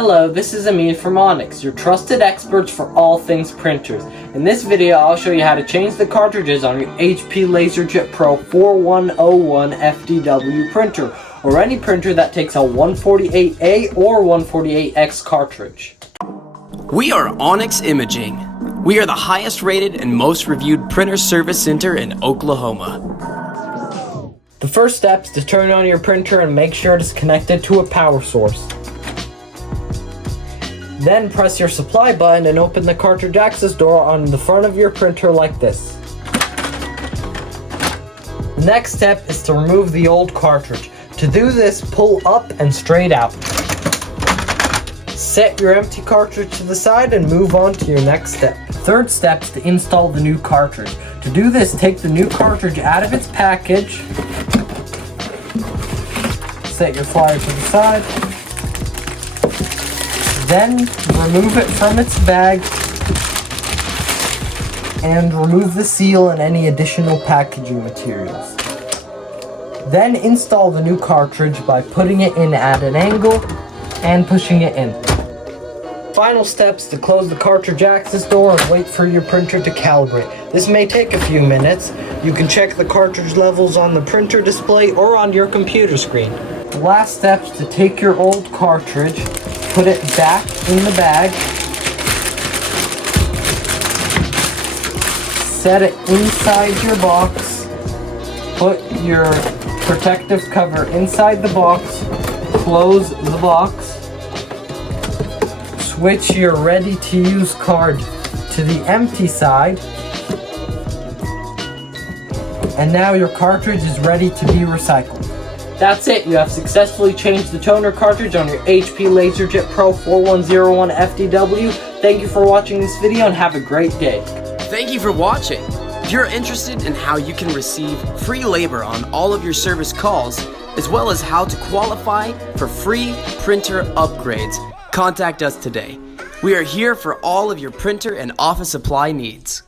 Hello, this is Amin from Onyx, your trusted experts for all things printers. In this video, I'll show you how to change the cartridges on your HP LaserJet Pro 4101 FDW printer, or any printer that takes a 148A or 148X cartridge. We are Onyx Imaging. We are the highest rated and most reviewed printer service center in Oklahoma. The first step is to turn on your printer and make sure it is connected to a power source. Then press your supply button and open the cartridge access door on the front of your printer like this. The next step is to remove the old cartridge. To do this, pull up and straight out. Set your empty cartridge to the side and move on to your next step. Third step is to install the new cartridge. To do this, take the new cartridge out of its package. Set your flyer to the side. Then remove it from its bag and remove the seal and any additional packaging materials. Then install the new cartridge by putting it in at an angle and pushing it in. Final steps to close the cartridge access door and wait for your printer to calibrate. This may take a few minutes. You can check the cartridge levels on the printer display or on your computer screen. The last step is to take your old cartridge, put it back in the bag, set it inside your box, put your protective cover inside the box, close the box, switch your ready-to-use card to the empty side, and now your cartridge is ready to be recycled. That's it, you have successfully changed the toner cartridge on your HP LaserJet Pro 4101 FDW. Thank you for watching this video and have a great day. Thank you for watching. If you're interested in how you can receive free labor on all of your service calls, as well as how to qualify for free printer upgrades, contact us today. We are here for all of your printer and office supply needs.